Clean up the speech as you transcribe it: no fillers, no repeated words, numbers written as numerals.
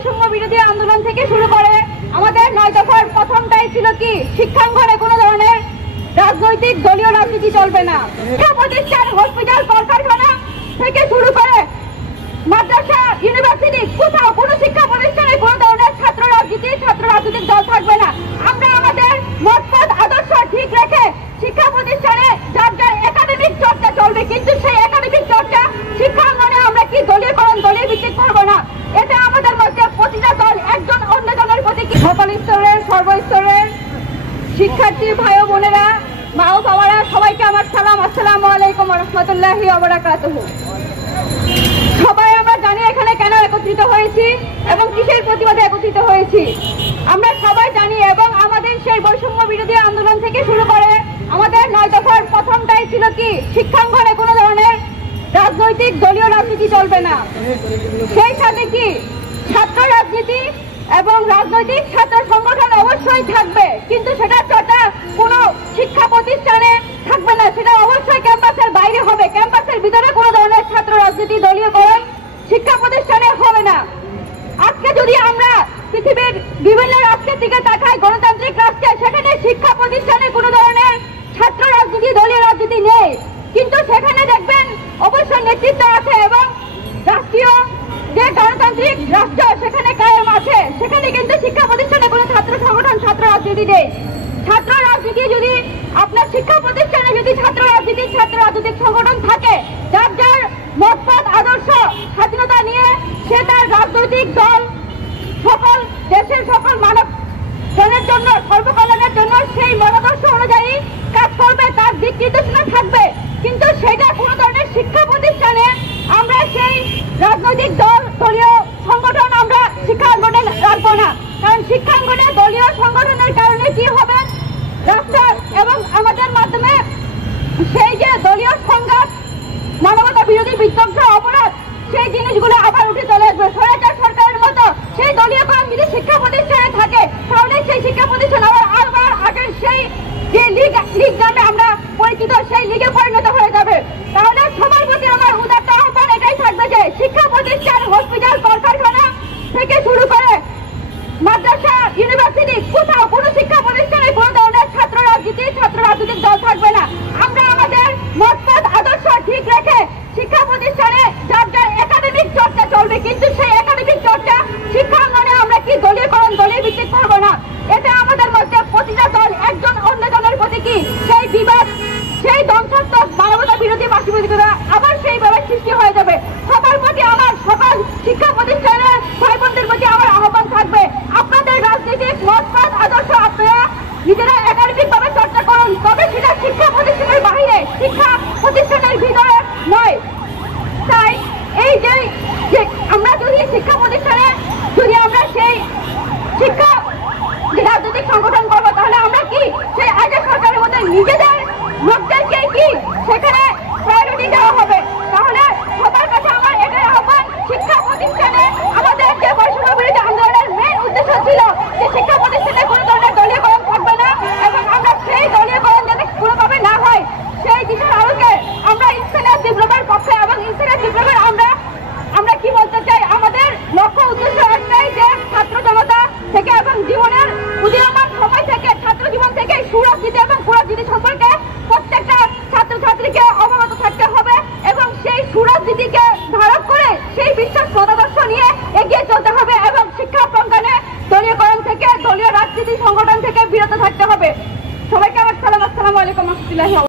বৈষম্য বিরোধী আন্দোলন থেকে শুরু করে আমাদের 9 দফার প্রথমটাই ছিল কি, শিক্ষাঙ্গনে কোনো ধরনের রাজনৈতিক দলীয় রাজনীতি চলবে না। শিক্ষা প্রতিষ্ঠান, হসপিটাল, কলকারখানা থেকে শুরু করে মাদ্রাসা, ইউনিভার্সিটি, কোথাও কোনো শিক্ষা প্রতিষ্ঠানে কোনো ধরনের ছাত্র রাজনৈতিক দল থাকবে না। আমরা আমাদের মতপথ আদর্শ ঠিক রেখে শিক্ষা প্রতিষ্ঠানে যার যার একাডেমিক চর্চা চলবে, কিন্তু সেই একাডেমিক চর্চা শিক্ষাঙ্গনে আমরা কি দলীয়করণ, দলীয় ভিত্তিক করবো না। এটা আমাদের মধ্যে প্রতিটা দল একজন অন্য দলের প্রতি সকল স্তরের, সর্বস্তরের শিক্ষার্থী ভাই ও বোনেরা, মা ও বাবারা, সবাইকে আমার সালাম। আসসালামু আলাইকুম ওয়া রাহমাতুল্লাহি ওয়া বারাকাতুহু। সবাই আমরা জানি এখানে কেন একত্রিত হয়েছি এবং কিসের প্রতিবাদে একত্রিত হয়েছি। আমরা সবাই জানি এবং আমাদের সেই বৈষম্য বিরোধী আন্দোলন থেকে শুরু করে আমাদের 9 দফার প্রথমটাই ছিল কি, শিক্ষাঙ্গনে কোনো ধরনের রাজনৈতিক দলীয় রাজনীতি চলবে না। সেই সাথে কি ছাত্র রাজনীতি এবং রাজনৈতিক ছাত্র সংগঠন অবশ্যই থাকবে, কিন্তু সেটা চর্চা কোনো শিক্ষা প্রতিষ্ঠানে থাকবে না। সেটা অবশ্যই ক্যাম্পাসের বাইরে হবে। ক্যাম্পাসের ভিতরে কোনো ধরনের ছাত্র রাজনীতি দলীয়করণ শিক্ষা প্রতিষ্ঠানে হবে না। আজকে যদি আমরা পৃথিবীর বিভিন্ন রাষ্ট্রের দিকে তাকাই, গণতান্ত্রিক রাষ্ট্রে, সেখানে শিক্ষা প্রতিষ্ঠানে কোনো ধরনের ছাত্র রাজনীতি, দলীয় রাজনীতি নেই, কিন্তু সেখানে দেখবেন অবশ্যই নেতৃত্ব আছে এবং রাষ্ট্রীয় যে গণতান্ত্রিক রাষ্ট্র সেখানে কায়েম আছে। সেখানে কিন্তু শিক্ষা প্রতিষ্ঠানে কোনো ছাত্র সংগঠন, ছাত্র রাজনীতি নেই। ছাত্র রাজনীতি যদি আপনার শিক্ষা প্রতিষ্ঠানে যদি ছাত্র রাজনৈতিক সংগঠন থাকে, যার যার মতপথ আদর্শ স্বাধীনতা নিয়ে সে তার রাজনৈতিক দল সকল দেশের সকল মানব জনের জন্য, সর্বকল্যাণের জন্য সেই মতাদর্শ অনুযায়ী কাজ করবে, তার দিক নির্দেশনা থাকবে। কিন্তু সেটা কোনো ধরনের শিক্ষা প্রতিষ্ঠানে আমরা সেই রাজনৈতিক দল, দলীয় সংগঠন আমরা শিক্ষাঙ্গনে রাখবো না। কারণ শিক্ষাঙ্গনে দলীয় সংগঠনের কারণে কি হবে, রাষ্ট্র এবং আমাদের মাধ্যমে সেই যে দলীয় সংঘাত, মানবতা বিরোধী বিধ্বংস, অপরাধ, সেই জিনিসগুলো আবার উঠে চলে আসবে। স্বৈরাচার সরকারের মতো সেই দলীয়করণ যদি শিক্ষা প্রতিষ্ঠানে থাকে, তাহলে সেই শিক্ষা প্রতিষ্ঠান আবার আগের সেই যে লীগ নামে আমরা পরিচিত সেই লীগে পরিণত হয়ে যাবে। তাহলে সবার প্রতি আমার উদাত্ত আহ্বান এটাই থাকবে যে শিক্ষা প্রতিষ্ঠান, হসপিটাল, কলকারখানা থেকে শুরু করে মাদ্রাসা, ইউনিভার্সিটি, কোথাও কোনো শিক্ষা প্রতিষ্ঠানে কোনো ধরনের ছাত্র রাজনৈতিক দল থাকবে না। আমরা আমাদের মতপথ আদর্শ ঠিক রেখে শিক্ষা প্রতিষ্ঠানে যার যার একাডেমিক চর্চা চলবে, কিন্তু সেই একাডেমিক চর্চা শিক্ষাঙ্গনে আমরা কি দলীয়করণ, দলীয় ভিত্তিক করবো না। এটা আমাদের মধ্যে প্রতিটা দল একজন অন্য দলের প্রতি কি সেই বিবাদ, সেই ধ্বংসাত্মক মানবতা বিরোধী বাস্তবিকতা আবার সেইভাবে সৃষ্টি হয়ে যাবে। সবার প্রতি আমার, সকল শিক্ষা প্রতিষ্ঠানের ভাই বোনদের প্রতি আমার আহ্বান থাকবে, আপনাদের রাজনৈতিক মতপথ আদর্শ আপনারা নিজেরা একাডেমিক ভাবে চর্চা করুন, তবে সেটা শিক্ষা প্রতিষ্ঠানের বাইরে, শিক্ষা প্রতিষ্ঠানের ভিতরে নয়। তাই এই যে আমরা যদি শিক্ষা প্রতিষ্ঠানে যদি আমরা সেই শিক্ষা রাজনৈতিক সংগঠন করবো, তাহলে আমরা কি সেই আগের সরকারের মধ্যে নিজেদের লোকদেরকে কি সেখানে প্রায়োরিটি দেওয়া হবে। তাহলে সবার কাছে আমার এটাই আহ্বান, শিক্ষা প্রতিষ্ঠানে আমাদের যে বৈষম্য বিরোধী আন্দোলনের মেন উদ্দেশ্য ছিল যে শিক্ষা প্রতিষ্ঠানে কোনো ধরনের দলীয়করণ থাকবে না এবং আমরা সেই দলীয়করণ যাতে কোনোভাবে না হয় সেই দিশার আলোকে আমরা ইনসানিয়াত বিপ্লবের পক্ষে এবং ইনসানিয়াত বিপ্লবের আমরা কি বলতে চাই, আমাদের লক্ষ্য উদ্দেশ্য একটাই যে ছাত্র জনতা থেকে এবং জীবনের উদীয়মান সময় থেকে, ছাত্র জীবন থেকে সুরাজনীতি এবং কুরাজনীতি সম্পর্কে প্রত্যেকটা ছাত্রছাত্রীকে অবগত থাকতে হবে এবং সেই সুরাজনীতিকে ধারক করে সেই বিশ্বাস মতাদর্শ নিয়ে এগিয়ে চলতে হবে এবং শিক্ষা প্রাঙ্গণে দলীয়করণ থেকে, দলীয় রাজনীতি সংগঠন থেকে বিরত থাকতে হবে। সবাইকে আমার সালাম। আসসালামু আলাইকুম ওয়া রাহমাতুল্লাহি।